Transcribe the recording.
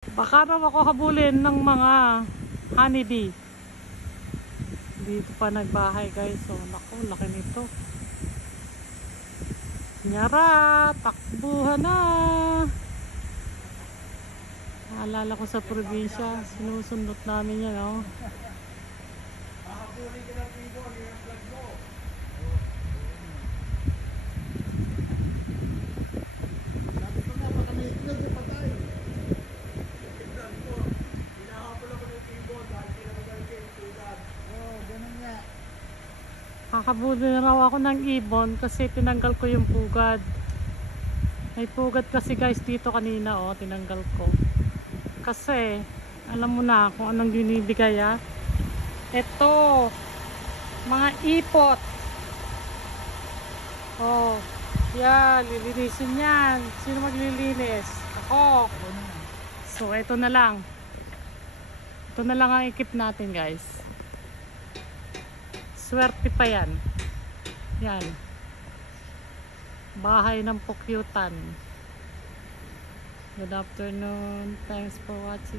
Baka raw ako habulin ng mga honeybee. Dito pa nagbahay guys. So, naku, laki nito. Nyara, takbuhan na. Naalala ko sa probinsya, sinusundot namin yan, oh. Makakuli ka ng ibon, yung vlog mo. Sabi ko nga, baka may itlog na patay. Tignan mo, hinahabol ako ng ibon dahil pinamagalit yung tulad. Oo, ganun nga. Kakabulin raw ako ng ibon kasi tinanggal ko yung pugad. May pugad kasi guys dito kanina, oh, tinanggal ko. Kasi, alam mo na kung anong binibigay, ah. Ito, mga ipot. Oh, yan, lilinisin yan. Sino maglilinis? Ako. So, ito na lang. Ito na lang ang ikip natin, guys. Swerte pa yan. Yan. Bahay ng pukyutan. Good afternoon. Thanks for watching.